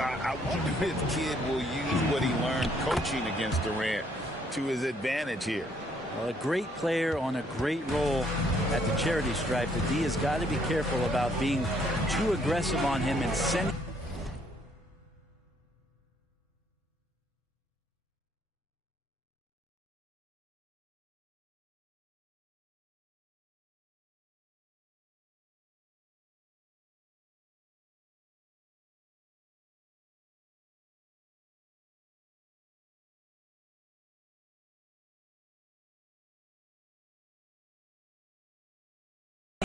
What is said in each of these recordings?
I wonder if Kidd will use what he learned coaching against Durant to his advantage here. Well, a great player on a great role at the charity stripe. The D has got to be careful about being too aggressive on him and sending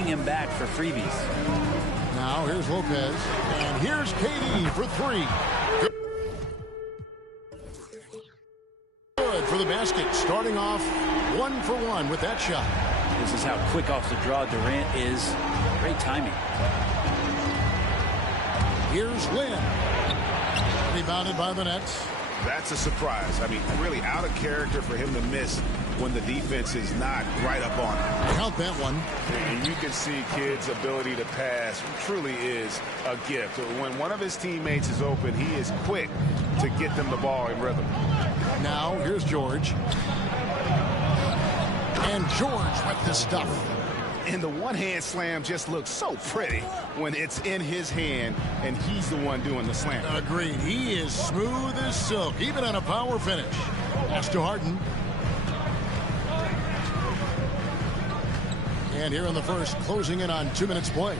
him back for freebies. Now here's Lopez, and here's KD for three. Good for the basket, starting off 1 for 1 with that shot. This is how quick off the draw Durant is. Great timing. Here's Lynn. Rebounded by the Nets. That's a surprise. I mean, really out of character for him to miss when the defense is not right up on him. Count that one. And you can see Kidd's ability to pass truly is a gift. When one of his teammates is open, he is quick to get them the ball in rhythm. Now here's George. And George with the stuff. And the one-hand slam just looks so pretty when it's in his hand and he's the one doing the slam. Agreed. He is smooth as silk, even on a power finish. Pass to Harden. And here in the first, closing in on 2 minutes play.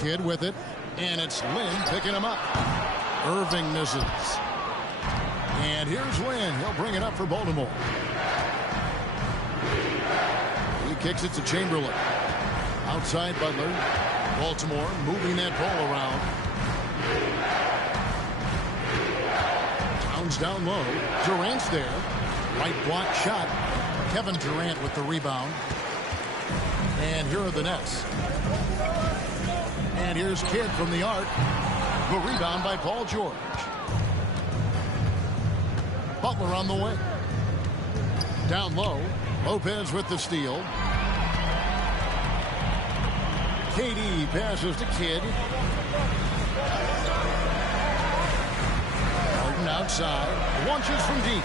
Kidd with it, and it's Lynn picking him up. Irving misses. And here's Lynn. He'll bring it up for Baltimore. He kicks it to Chamberlain. Outside Butler. Baltimore moving that ball around. Towns down low. Durant's there. Right block shot. Kevin Durant with the rebound. And here are the Nets. And here's Kidd from the arc. The rebound by Paul George. Butler on the wing. Down low. Lopez with the steal. KD passes to Kidd. Harden outside. Launches from deep.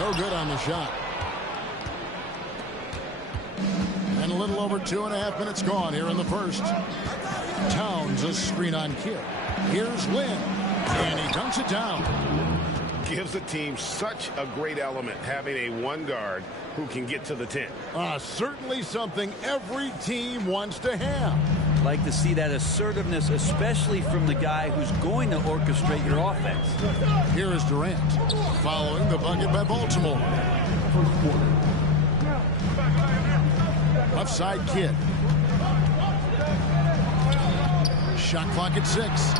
No good on the shot. And a little over 2.5 minutes gone here in the first. Towns a screen on Kidd. Here's Lynn. And he dunks it down. Gives the team such a great element having a one guard who can get to the 10. Certainly something every team wants to have. Like to see that assertiveness, especially from the guy who's going to orchestrate your offense. Here is Durant following the bucket by Baltimore. Left side Kidd. Shot clock at 6.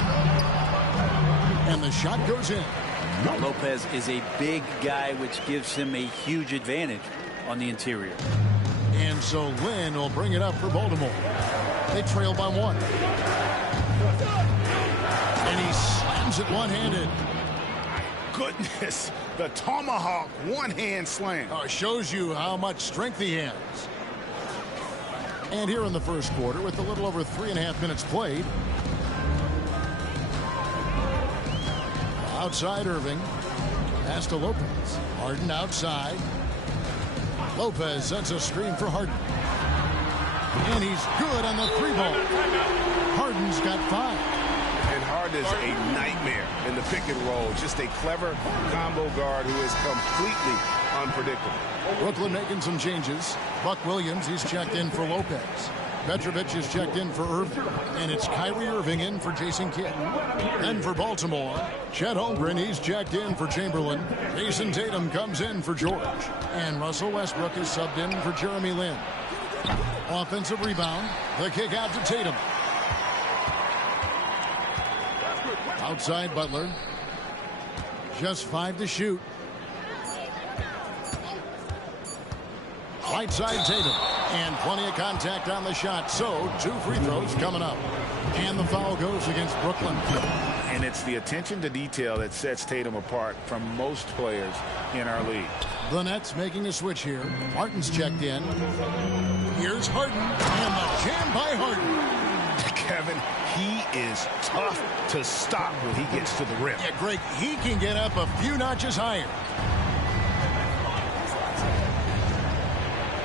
And the shot goes in. Lopez is a big guy, which gives him a huge advantage on the interior. And so Lynn will bring it up for Baltimore. They trail by 1. And he slams it one-handed. Goodness, the tomahawk one-hand slam. Shows you how much strength he has. And here in the first quarter, with a little over 3.5 minutes played. Outside Irving. Pass to Lopez. Harden outside. Lopez sets a screen for Harden. And he's good on the 3-ball. Harden's got 5. And Harden is a nightmare in the pick and roll. Just a clever combo guard who is completely unpredictable. Brooklyn making some changes. Buck Williams, he's checked in for Lopez. Petrovic is checked in for Irving. And it's Kyrie Irving in for Jason Kidd. And for Baltimore, Chet Holmgren, he's checked in for Chamberlain. Jason Tatum comes in for George. And Russell Westbrook is subbed in for Jeremy Lin. Offensive rebound. The kick out to Tatum. Outside Butler. Just 5 to shoot. Right side Tatum. And plenty of contact on the shot. So 2 free throws coming up. And the foul goes against Brooklyn. And it's the attention to detail that sets Tatum apart from most players in our league. The Nets making a switch here. Harden's checked in. Here's Harden. And the jam by Harden. Kevin, he is tough to stop when he gets to the rim. Yeah, Greg, he can get up a few notches higher.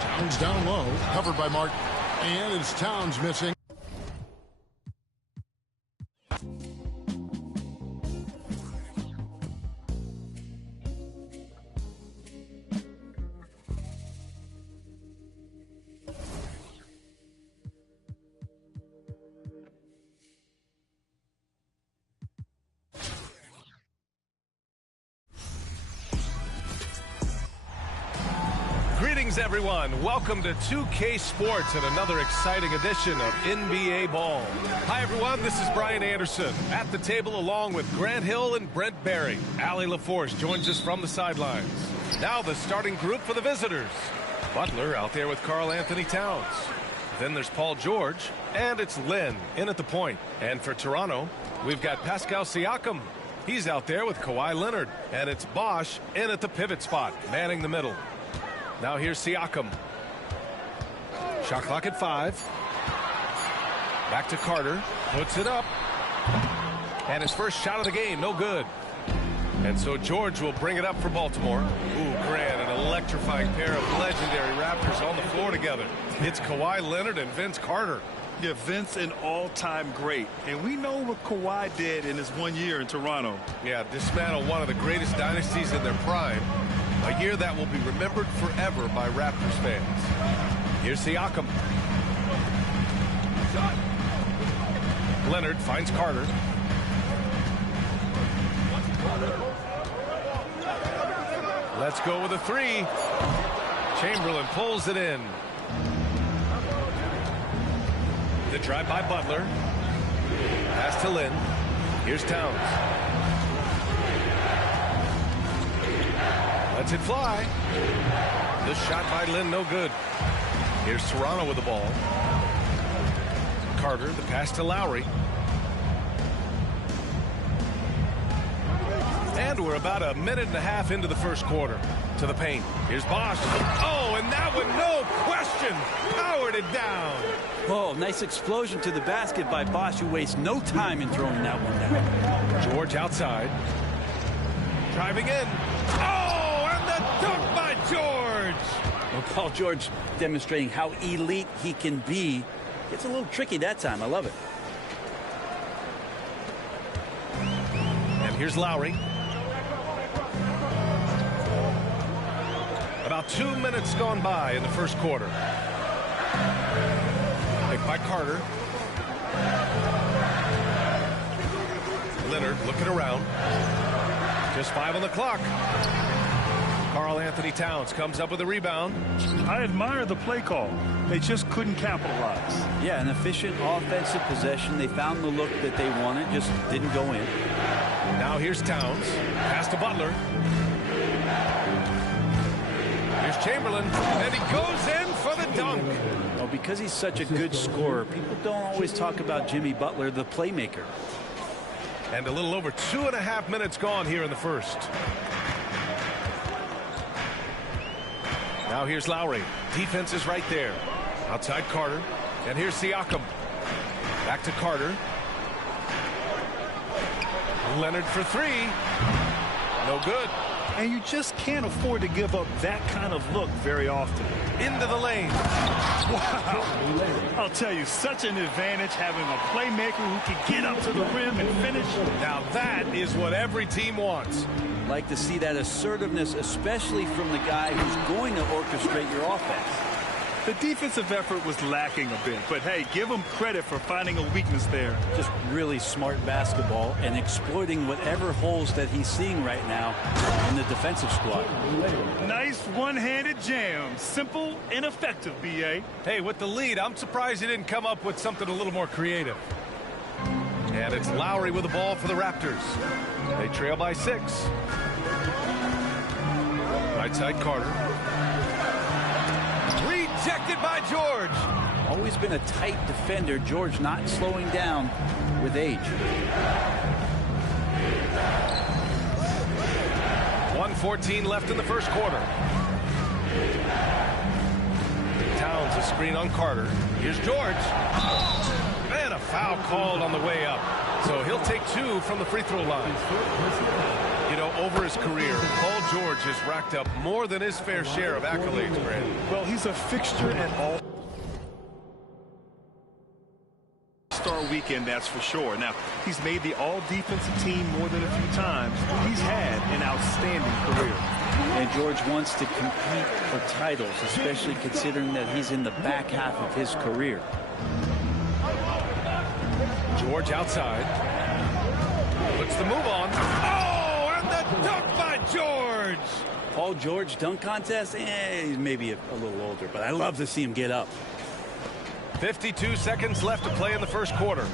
Towns down low, covered by Martin. And it's Towns missing. Greetings, everyone. Welcome to 2K Sports and another exciting edition of NBA Ball. Hi, everyone. This is Brian Anderson at the table along with Grant Hill and Brent Barry. Allie LaForce joins us from the sidelines. Now the starting group for the visitors. Butler out there with Karl Anthony Towns. Then there's Paul George, and it's Lynn in at the point. And for Toronto, we've got Pascal Siakam. He's out there with Kawhi Leonard. And it's Bosch in at the pivot spot, manning the middle. Now here's Siakam. Shot clock at 5. Back to Carter. Puts it up. And his first shot of the game, no good. And so George will bring it up for Baltimore. Ooh, Grant, an electrifying pair of legendary Raptors on the floor together. It's Kawhi Leonard and Vince Carter. Yeah, Vince, an all-time great. And we know what Kawhi did in his 1 year in Toronto. Yeah, dismantle one of the greatest dynasties in their prime. A year that will be remembered forever by Raptors fans. Here's Siakam. Leonard finds Carter. Let's go with a 3. Chamberlain pulls it in. The drive by Butler. Pass to Lynn. Here's Towns. Lets it fly. The shot by Lynn, no good. Here's Toronto with the ball. Carter, the pass to Lowry. And we're about a minute and a half into the first quarter. To the paint. Here's Bosch. Oh, and that one, no question, powered it down. Oh, nice explosion to the basket by Bosch, who wastes no time in throwing that one down. George outside. Driving in. Oh, and the dunk by George. Well, Paul George demonstrating how elite he can be. It's a little tricky that time. I love it. And here's Lowry. About 2 minutes gone by in the first quarter. Picked by Carter. Leonard looking around. Just 5 on the clock. Karl Anthony Towns comes up with a rebound. I admire the play call. They just couldn't capitalize. Yeah, an efficient offensive possession. They found the look that they wanted, just didn't go in. Now here's Towns. Pass to Butler. Here's Chamberlain, and he goes in for the dunk. Well, because he's such a good scorer, people don't always talk about Jimmy Butler, the playmaker. And a little over 2.5 minutes gone here in the first. Now here's Lowry. Defense is right there. Outside Carter. And here's Siakam. Back to Carter. Leonard for 3. No good. And you just can't afford to give up that kind of look very often. Into the lane. Wow. I'll tell you, such an advantage having a playmaker who can get up to the rim and finish. Now that is what every team wants. Like to see that assertiveness, especially from the guy who's going to orchestrate your offense. The defensive effort was lacking a bit, but hey, give him credit for finding a weakness there. Just really smart basketball and exploiting whatever holes that he's seeing right now in the defensive squad. Nice one-handed jam. Simple and effective, B.A. Hey, with the lead, I'm surprised he didn't come up with something a little more creative. And it's Lowry with the ball for the Raptors. They trail by 6. Right side Carter. Rejected by George. Always been a tight defender. George not slowing down with age. 1:14 left in the first quarter. Towns a screen on Carter. Here's George. And a foul called on the way up. So he'll take 2 from the free throw line. You know, over his career, Paul George has racked up more than his fair share of accolades, Grant. Well, he's a fixture at All-Star weekend, that's for sure. Now, he's made the all-defensive team more than a few times. He's had an outstanding career. And George wants to compete for titles, especially considering that he's in the back half of his career. George outside. Puts the move on. Oh, and the dunk by George! Paul George dunk contest? He's maybe a little older, but I love to see him get up. 52 seconds left to play in the first quarter.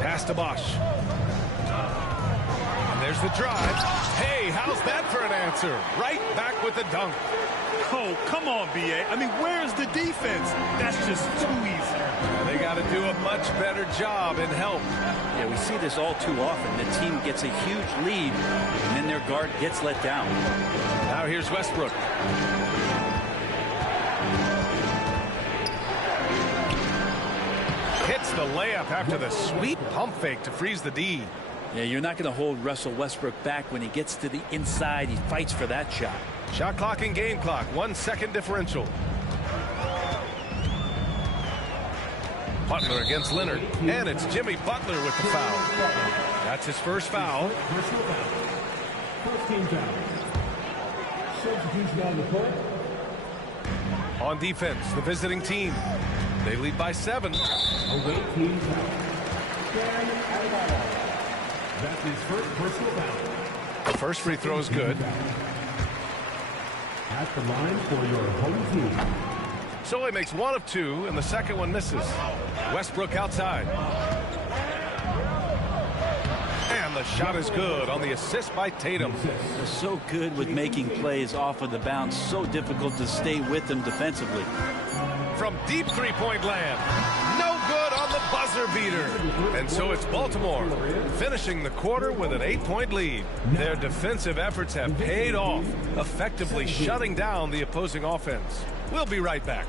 Pass to Bosch. And there's the drive. Hey, how's that for an answer? Right back with the dunk. Oh, come on, B.A. I mean, where's the defense? That's just too easy. They got to do a much better job in help. Yeah, we see this all too often. The team gets a huge lead, and then their guard gets let down. Now here's Westbrook. Hits the layup after the sweet pump fake to freeze the D. Yeah, you're not going to hold Russell Westbrook back when he gets to the inside. He fights for that shot. Shot clock and game clock, 1 second differential. Butler against Leonard, and it's Jimmy Butler with the foul. That's his first foul. First team foul. Substitution on the court. On defense, the visiting team. They lead by 7. Away team foul. That's his first personal foul. The first free throw is good. At the line for your home team. So he makes 1 of 2, and the second one misses. Westbrook outside. And the shot is good on the assist by Tatum. They're so good with making plays off of the bounce. So difficult to stay with them defensively. From deep three-point land. No good on the buzzer beater. And so it's Baltimore finishing the quarter with an 8-point lead. Their defensive efforts have paid off, effectively shutting down the opposing offense. We'll be right back.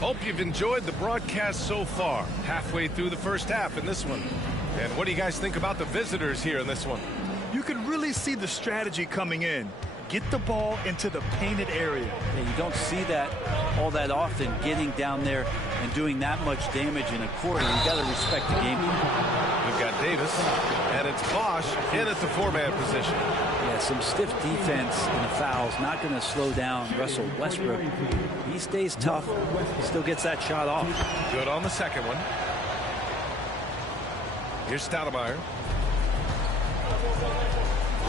Hope you've enjoyed the broadcast so far. Halfway through the first half in this one. And what do you guys think about the visitors here in this one? You can really see the strategy coming in. Get the ball into the painted area. Yeah, you don't see that all that often, getting down there and doing that much damage in a quarter. You got to respect the game. We've got Davis, and it's Bosch in at the 4-man position. Yeah, some stiff defense and the fouls. Not going to slow down Russell Westbrook. He stays tough. He still gets that shot off. Good on the second one. Here's Stoudemire.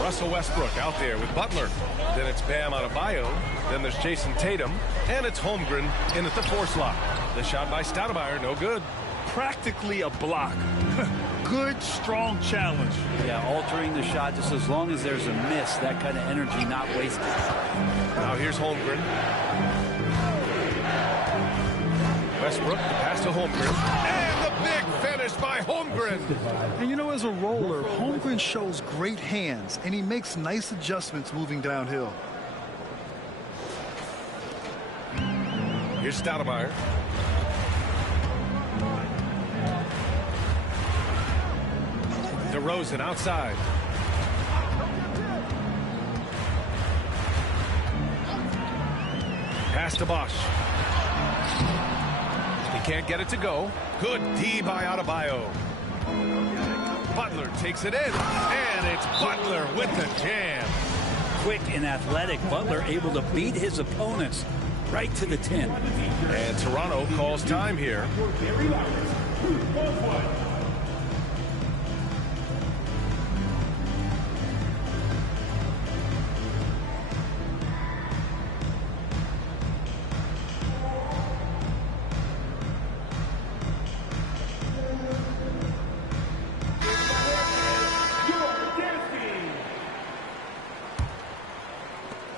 Russell Westbrook out there with Butler. Then it's Bam Adebayo. Then there's Jason Tatum. And it's Holmgren in at the 4 slot. The shot by Stoudemire, no good. Practically a block. Good, strong challenge. Yeah, altering the shot just as long as there's a miss. That kind of energy not wasted. Now here's Holmgren. Westbrook, the pass to Holmgren. And the big finish by Holmgren. And you know, as a roller, Holmgren shows great hands, and he makes nice adjustments moving downhill. Here's Stoudemire. DeRozan outside. Pass to Bosch. He can't get it to go. Good D by Adebayo. Butler takes it in, and it's Butler with the jam. Quick and athletic, Butler able to beat his opponents right to the 10. And Toronto calls time here.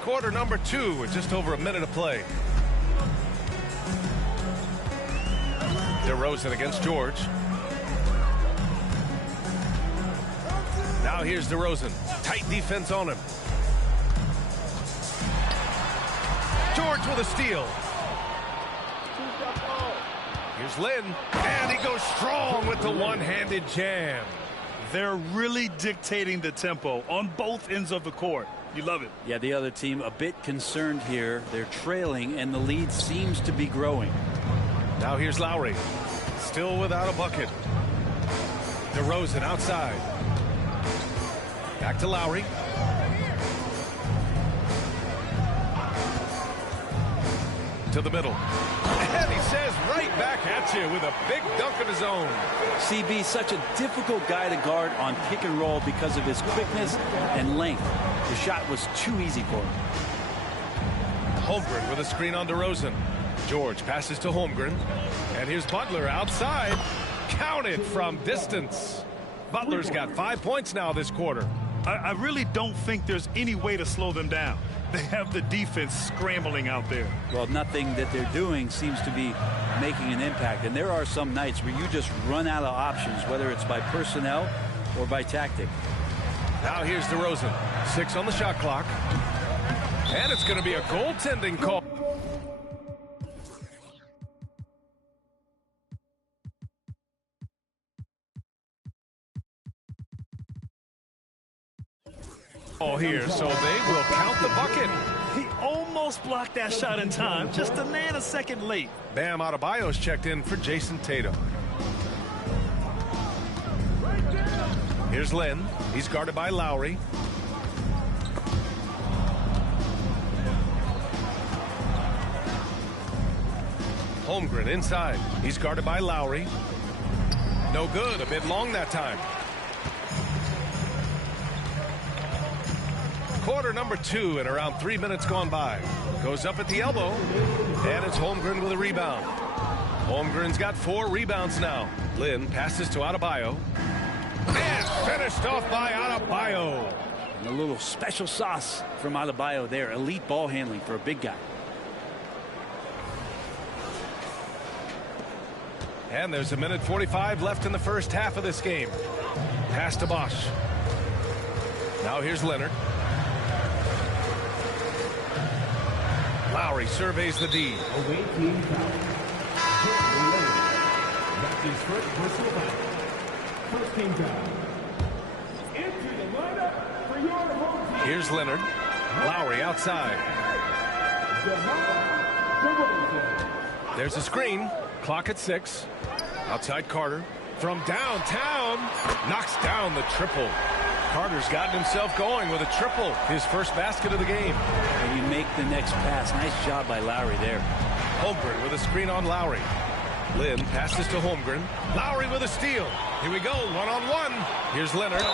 Quarter number 2 with just over a minute of play. DeRozan against George. Now here's DeRozan. Tight defense on him. George with a steal. Here's Lynn. And he goes strong with the one-handed jam. They're really dictating the tempo on both ends of the court. You love it. Yeah, the other team a bit concerned here. They're trailing, and the lead seems to be growing. Now here's Lowry. Still without a bucket. DeRozan outside. Back to Lowry. To the middle. And he says right back at you with a big dunk of his own. CB, such a difficult guy to guard on pick and roll because of his quickness and length. The shot was too easy for him. Holmgren with a screen on DeRozan. George passes to Holmgren. And here's Butler outside. Counted from distance. Butler's got 5 points now this quarter. I really don't think there's any way to slow them down. They have the defense scrambling out there. Well, nothing that they're doing seems to be making an impact. And there are some nights where you just run out of options, whether it's by personnel or by tactic. Now here's DeRozan. 6 on the shot clock. And it's going to be a goaltending call. Here, so they will count the bucket. He almost blocked that shot in time, just a nanosecond late. Bam Adebayo's checked in for Jason Tatum. Here's Lynn. He's guarded by Lowry. Holmgren inside. He's guarded by Lowry. No good. A bit long that time. Quarter number 2 and around 3 minutes gone by. Goes up at the elbow. And it's Holmgren with a rebound. Holmgren's got 4 rebounds now. Lynn passes to Adebayo. And finished off by Adebayo. And a little special sauce from Adebayo there. Elite ball handling for a big guy. And there's a minute 45 left in the first half of this game. Pass to Bosch. Now here's Leonard. Lowry surveys the D. Away team foul. That's his first personal foul. First team foul. Into the lineup for your home team. Here's Leonard. Lowry outside. There's a screen. Clock at 6. Outside Carter. From downtown. Knocks down the triple. Carter's gotten himself going with a triple. His first basket of the game. And you make the next pass. Nice job by Lowry there. Holmgren with a screen on Lowry. Lynn passes to Holmgren. Lowry with a steal. Here we go, one-on-one. Here's Leonard.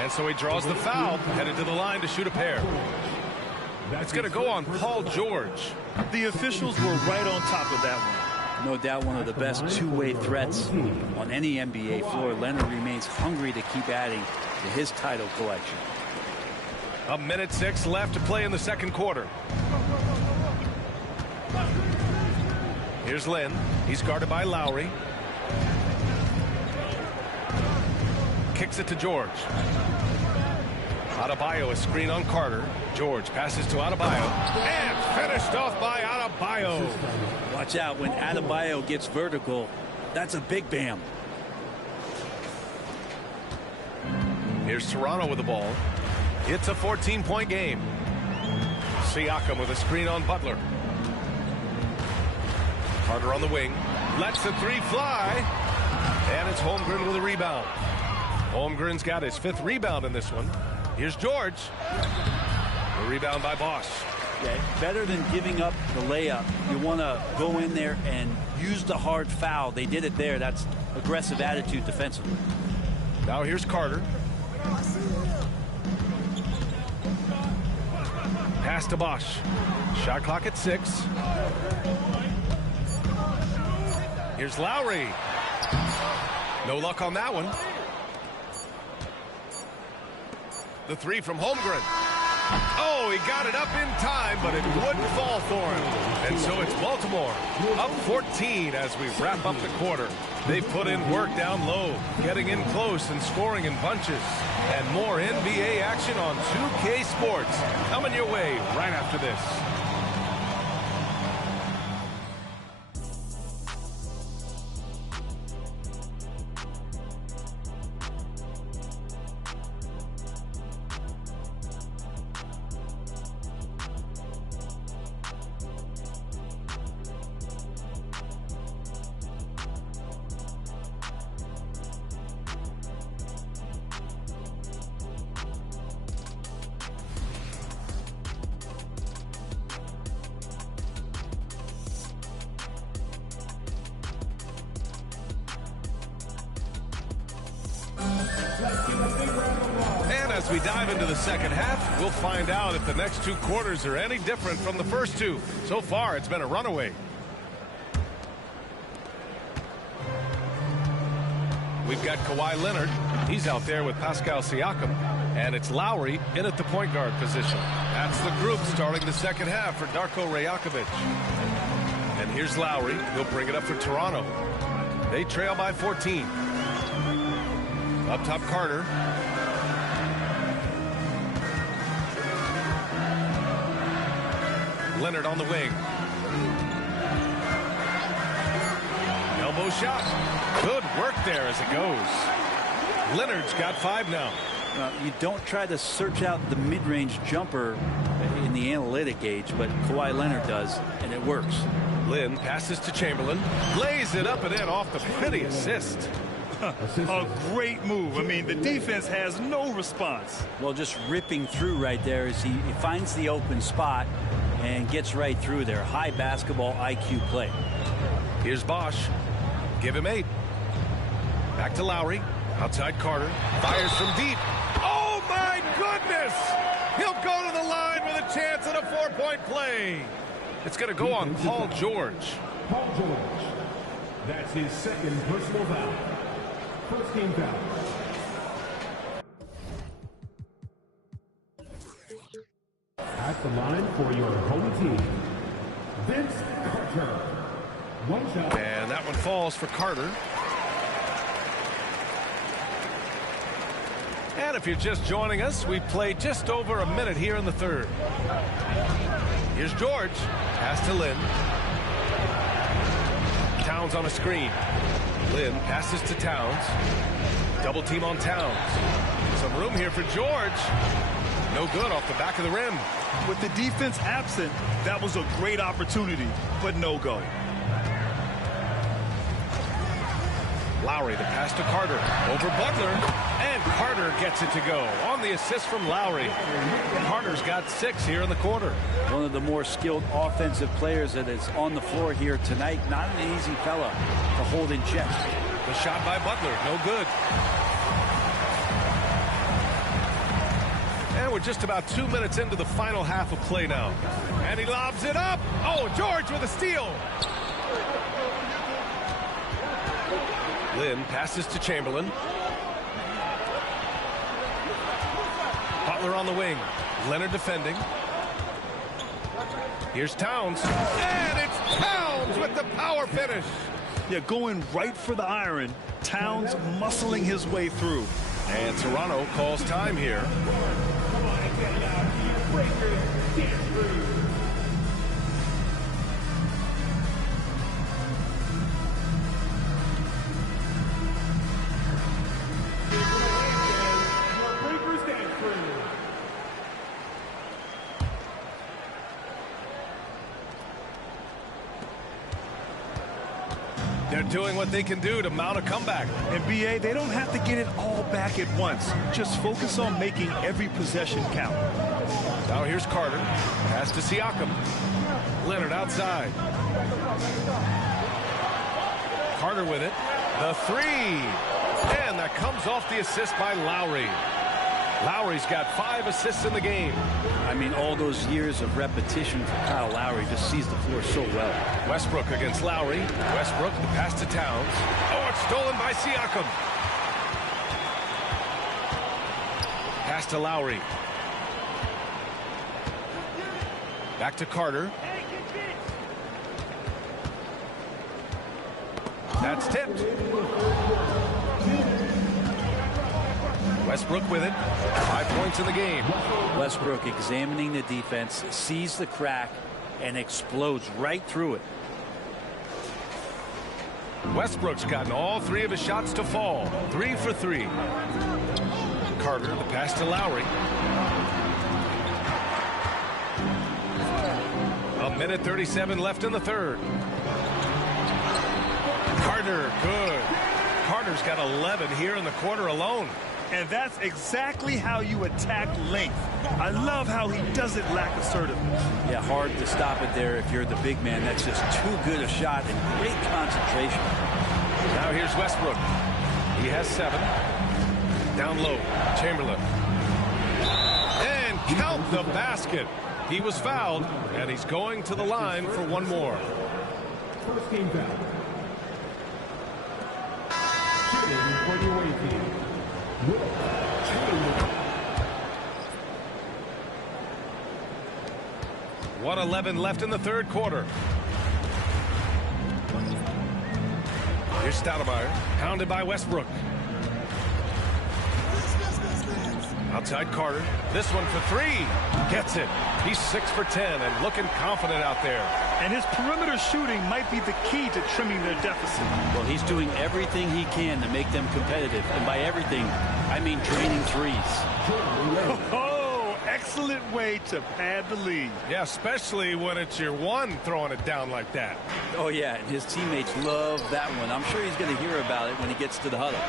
And so he draws the foul, headed to the line to shoot a pair. It's going to go on Paul George. The officials were right on top of that one. No doubt one of the best two-way threats on any NBA floor. Leonard remains hungry to keep adding to his title collection. A minute 6 left to play in the second quarter. Here's Lynn. He's guarded by Lowry. Kicks it to George. Adebayo, a screen on Carter. George passes to Adebayo. And finished off by Adebayo. Watch out when Adebayo gets vertical. That's a big bam. Here's Toronto with the ball. It's a 14-point game. Siakam with a screen on Butler. Carter on the wing. Lets the 3 fly. And it's Holmgren with a rebound. Holmgren's got his 5th rebound in this one. Here's George. A rebound by Bosch. Yeah, better than giving up the layup. You want to go in there and use the hard foul. They did it there. That's aggressive attitude defensively. Now here's Carter. Pass to Bosch. Shot clock at 6. Here's Lowry. No luck on that one. The 3 from Holmgren. Oh, he got it up in time, but it wouldn't fall for him. And so it's Baltimore up 14 as we wrap up the quarter. They put in work down low, getting in close and scoring in bunches. And more NBA action on 2K Sports coming your way right after this. And as we dive into the second half, we'll find out if the next two quarters are any different from the first two. So far, it's been a runaway. We've got Kawhi Leonard. He's out there with Pascal Siakam. And it's Lowry in at the point guard position. That's the group starting the second half for Darko Rajakovic. And here's Lowry. He'll bring it up for Toronto. They trail by 14. Up top, Carter. Leonard on the wing. Elbow shot. Good work there as it goes. Leonard's got 5 now. You don't try to search out the mid-range jumper in the analytic age, but Kawhi Leonard does, and it works. Lynn passes to Chamberlain. Lays it up and in off the pretty assist. A great move. I mean, the defense has no response. Well, just ripping through right there as he finds the open spot and gets right through there. High basketball IQ play. Here's Bosch. Give him 8. Back to Lowry. Outside Carter. Fires from deep. Oh, my goodness! He'll go to the line with a chance at a 4-point play. It's going to go on Paul George. Paul George. That's his second personal foul. First team foul. At the line for your home team, Vince Carter. One shot. And that one falls for Carter. And if you're just joining us, we've played just over a minute here in the third. Here's George. Pass to Lynn. Towns on a screen. Lynn passes to Towns. Double team on Towns. Some room here for George. No good off the back of the rim. With the defense absent, that was a great opportunity, but no go. Lowry, the pass to Carter. Over Butler. And Carter gets it to go. On the assist from Lowry. Carter's got 6 here in the quarter. One of the more skilled offensive players that is on the floor here tonight. Not an easy fella to hold in check. The shot by Butler. No good. And we're just about 2 minutes into the final half of play now. And he lobs it up. Oh, George with a steal. Lynn passes to Chamberlain. Butler on the wing. Leonard defending. Here's Towns. And it's Towns with the power finish. Yeah, going right for the iron. Towns muscling his way through. And Toronto calls time here. Come on and get it out here. Breakers, dance through. They're doing what they can do to mount a comeback. And BA, they don't have to get it all back at once. Just focus on making every possession count. Now here's Carter. Pass to Siakam. Leonard outside. Carter with it. The 3. And that comes off the assist by Lowry. Lowry's got 5 assists in the game. I mean, all those years of repetition for Kyle Lowry just sees the floor so well. Westbrook against Lowry. Westbrook, the pass to Towns. Oh, it's stolen by Siakam. Pass to Lowry. Back to Carter. That's tipped. Westbrook with it. 5 points in the game. Westbrook examining the defense, sees the crack, and explodes right through it. Westbrook's gotten all 3 of his shots to fall. 3 for 3. Carter, the pass to Lowry. A minute 37 left in the third. Carter, good. Carter's got 11 here in the quarter alone. And that's exactly how you attack length. I love how he doesn't lack assertiveness. Yeah, hard to stop it there if you're the big man. That's just too good a shot and great concentration. Now here's Westbrook. He has 7. Down low, Chamberlain. And count the basket. He was fouled, and he's going to the line for one more. First game foul. Shooting for the away team. 1:11 left in the third quarter. Here's Stoudemire, pounded by Westbrook. Outside Carter. This one for 3. Gets it. He's 6 for 10 and looking confident out there. And his perimeter shooting might be the key to trimming their deficit. Well, he's doing everything he can to make them competitive. And by everything, I mean draining threes. Oh, excellent way to pad the lead. Yeah, especially when it's your one throwing it down like that. Oh, yeah, and his teammates love that one. I'm sure he's going to hear about it when he gets to the huddle.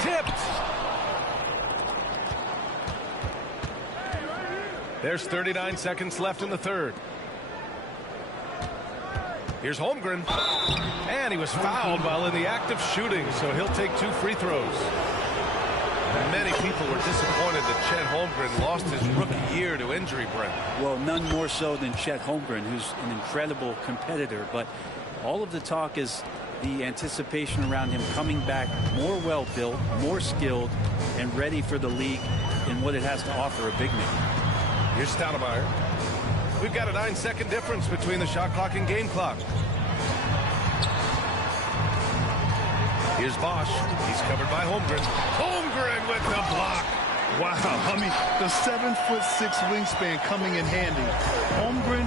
Tipped. There's 39 seconds left in the third. Here's Holmgren. And he was fouled while in the act of shooting, so he'll take 2 free throws. Many people were disappointed that Chet Holmgren lost his rookie year to injury, Brent. Well, none more so than Chet Holmgren, who's an incredible competitor. But all of the talk is the anticipation around him coming back more well-built, more skilled, and ready for the league and what it has to offer a big man. Here's Stoudemire. We've got a 9-second difference between the shot clock and game clock. Here's Bosch. He's covered by Holmgren. Holmgren with the block. Wow, I mean, the 7'6" wingspan coming in handy. Holmgren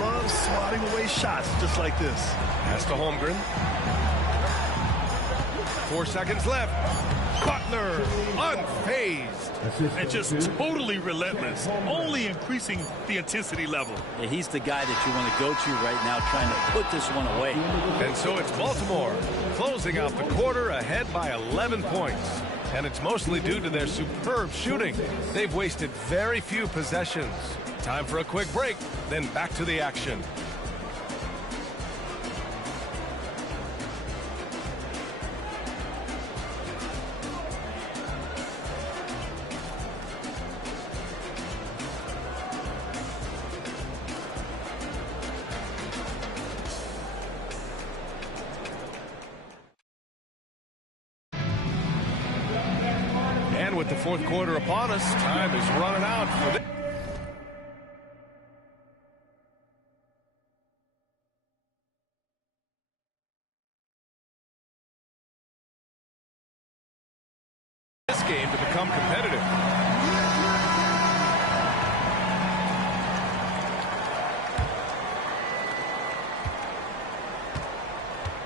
loves swatting away shots just like this. Pass to Holmgren. 4 seconds left. Butler, unfazed. And just totally relentless, only increasing the intensity level. Yeah, he's the guy that you want to go to right now trying to put this one away. And so it's Baltimore closing out the quarter ahead by 11 points. And it's mostly due to their superb shooting. They've wasted very few possessions. Time for a quick break, then back to the action. With the fourth quarter upon us, time is running out for this game to become competitive.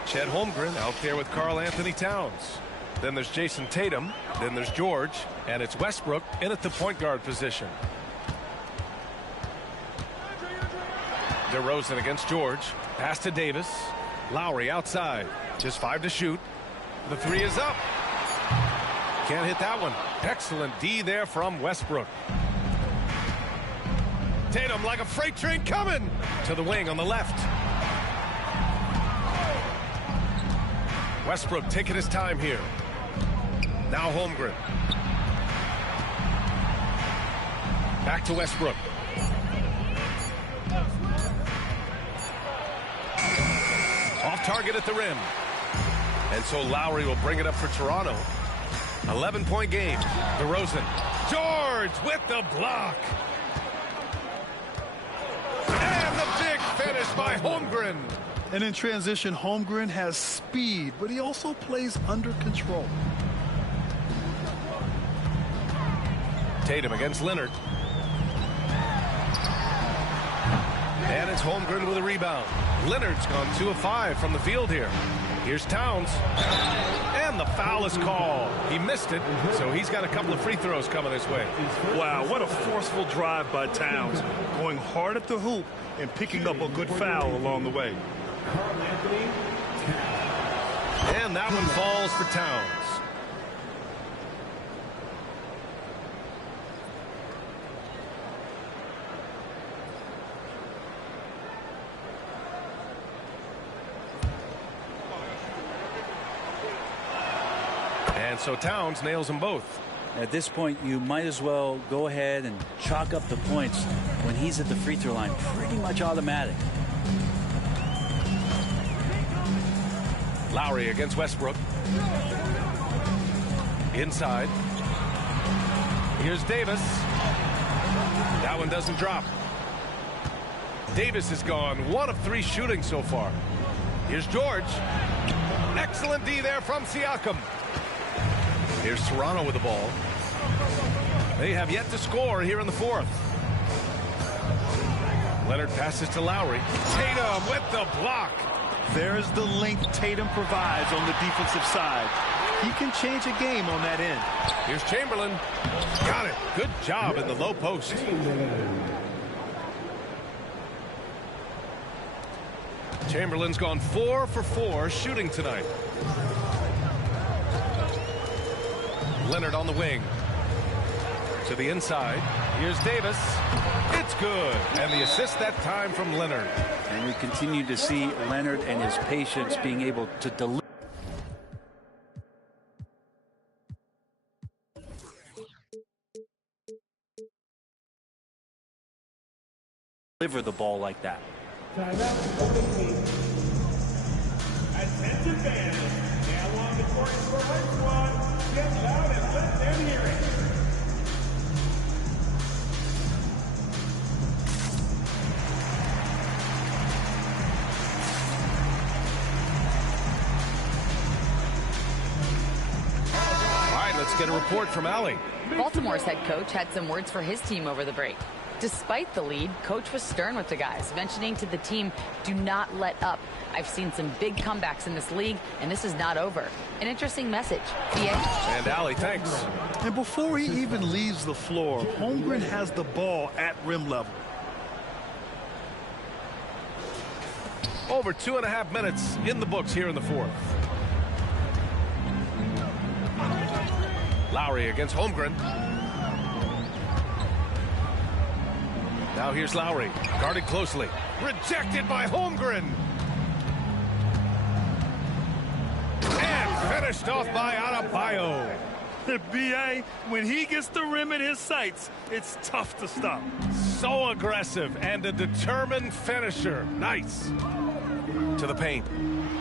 Chet Holmgren out there with Karl Anthony Towns. Then there's Jason Tatum. Then there's George. And it's Westbrook in at the point guard position. DeRozan against George. Pass to Davis. Lowry outside. Just 5 to shoot. The 3 is up. Can't hit that one. Excellent D there from Westbrook. Tatum like a freight train coming to the wing on the left. Westbrook taking his time here. Now Holmgren. Back to Westbrook. Off target at the rim. And so Lowry will bring it up for Toronto. 11-point game. DeRozan. George with the block. And in transition, Holmgren has speed, but he also plays under control. Tatum against Leonard. And it's Holmgren with a rebound. Leonard's gone 2 of 5 from the field here. Here's Towns. And the foul is called. He missed it, so he's got a couple of free throws coming his way. Wow, what a forceful drive by Towns. Going hard at the hoop and picking up a good foul along the way. And that one falls for Towns. And so Towns nails them both. At this point, you might as well go ahead and chalk up the points when he's at the free throw line. Pretty much automatic. Lowry against Westbrook. Inside. Here's Davis. That one doesn't drop. Davis is gone 1 of 3 shooting so far. Here's George. Excellent D there from Siakam. Here's Toronto with the ball. They have yet to score here in the 4th. Leonard passes to Lowry. Tatum with the block. There's the length Tatum provides on the defensive side. He can change a game on that end. Here's Chamberlain. Got it. Good job in the low post. Chamberlain's gone 4 for 4 shooting tonight. Leonard on the wing. To the inside. Here's Davis. It's good. And the assist that time from Leonard. And we continue to see Leonard and his patience being able to deliver the ball like that. Attention fans. Now on the court for Red Squad. Get loud and let them hear it. Let's get a report from Allie. Baltimore's head coach had some words for his team over the break. Despite the lead, coach was stern with the guys, mentioning to the team, do not let up. I've seen some big comebacks in this league, and this is not over. An interesting message. And Allie, thanks. And before he even leaves the floor, Holmgren has the ball at rim level. Over 2.5 minutes in the books here in the 4th. Lowry against Holmgren. Now here's Lowry, guarded closely. Rejected by Holmgren. And finished off by Adebayo. B.A., when he gets the rim in his sights, it's tough to stop. So aggressive and a determined finisher. Nice. To the paint.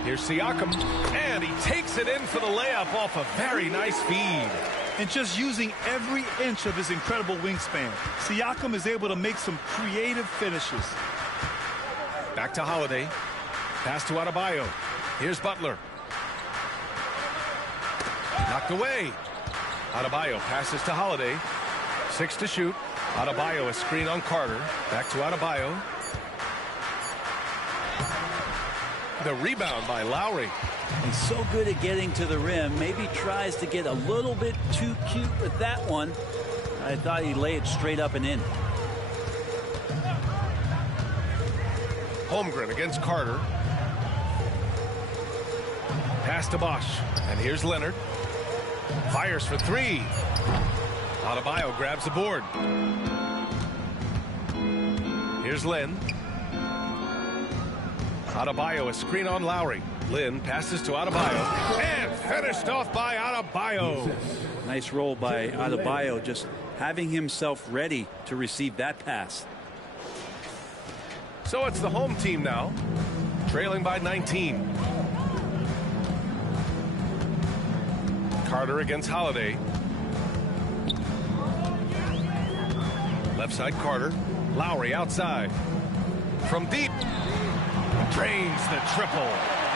Here's Siakam. And he takes it in for the layup off a very nice feed. And just using every inch of his incredible wingspan, Siakam is able to make some creative finishes. Back to Holiday. Pass to Adebayo. Here's Butler. Knocked away. Adebayo passes to Holiday. 6 to shoot. Adebayo a screen on Carter. Back to Adebayo. The rebound by Lowry. He's so good at getting to the rim. Maybe tries to get a little bit too cute with that one. I thought he'd lay it straight up and in. Holmgren against Carter. Pass to Bosch. And here's Leonard. Fires for 3. Adebayo grabs the board. Here's Lynn. Adebayo a screen on Lowry. Lynn passes to Adebayo. And finished off by Adebayo. Nice roll by Adebayo, just having himself ready to receive that pass. So it's the home team now, trailing by 19. Carter against Holiday. Left side Carter. Lowry outside. From deep. Drains the triple.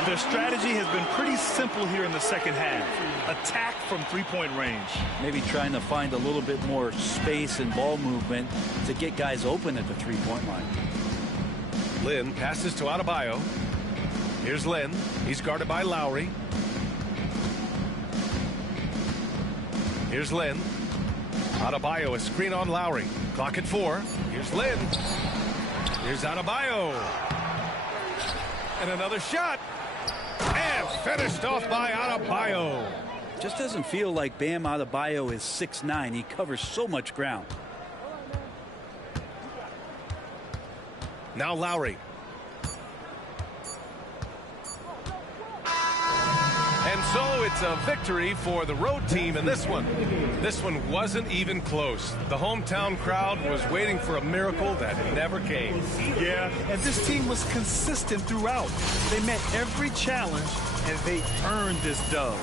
Their strategy has been pretty simple here in the second half. Attack from three-point range. Maybe trying to find a little bit more space and ball movement to get guys open at the three-point line. Lynn passes to Adebayo. Here's Lynn. He's guarded by Lowry. Here's Lynn. Adebayo, a screen on Lowry. Clock at 4. Here's Lynn. Here's Adebayo. And another shot. And finished off by Adebayo. Just doesn't feel like Bam Adebayo is 6'9". He covers so much ground. Now Lowry. And so it's a victory for the road team in this one. This one wasn't even close. The hometown crowd was waiting for a miracle that never came. Yeah, and this team was consistent throughout. They met every challenge, and they earned this dub.